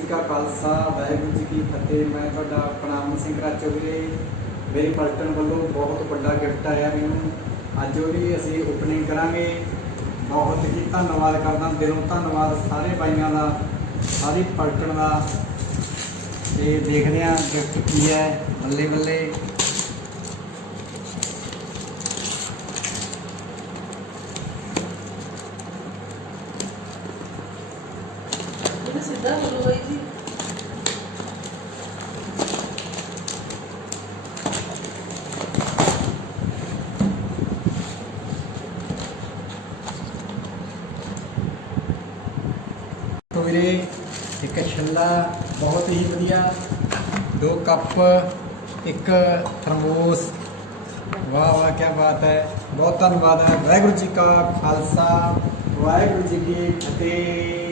ਸ੍ਰੀ ਕਾ ਖਾਲਸਾ, ਵਾਹਿਗੁਰੂ ਜੀ ਕੀ ਫਤਿਹ। ਮੈਂ ਤੁਹਾਡਾ ਆਪਣਾ ਅਮਨ ਸਿੰਘ ਰਾਜੋ ਵੀਰੇ ਮੇਰੀ ਪਲਟਨ ਵੱਲੋਂ ਬਹੁਤ ਵੱਡਾ ਗਿਫਟ ਆਇਆ ਮੈਨੂੰ। ਅੱਜ ਉਹਦੀ ਅਸੀਂ ਓਪਨਿੰਗ ਕਰਾਂਗੇ। ਬਹੁਤ ਹੀ ਧੰਨਵਾਦ ਕਰਦਾ, ਦਿਲੋਂ ਧੰਨਵਾਦ ਸਾਰੇ ਬਾਈਆਂ ਦਾ, ਸਾਰੀ ਪਲਟਨ ਦਾ। ਤੇ ਦੇਖਦੇ ਹਾਂ ਗਿਫਟ ਕੀ ਹੈ ਬੱਲੇ ਬੱਲੇ ਇਹ ਸਿੱਧਾ ਬੋਲੋ ਬਾਈ ਜੀ ਤੋ ਵੀਰੇ ਇੱਕ ਛੱਲਾ ਬਹੁਤ ਹੀ ਵਧੀਆ ਦੋ ਕੱਪ ਇੱਕ ਥਰਮੋਸ ਵਾਹ ਵਾਹ ਕੀ ਬਾਤ ਹੈ ਬਹੁਤ ਧੰਨਵਾਦ ਹੈ ਵਾਹਿਗੁਰੂ ਜੀ ਕਾ ਖਾਲਸਾ ਵਾਹਿਗੁਰੂ ਜੀ ਕੀ ਫਤਿਹ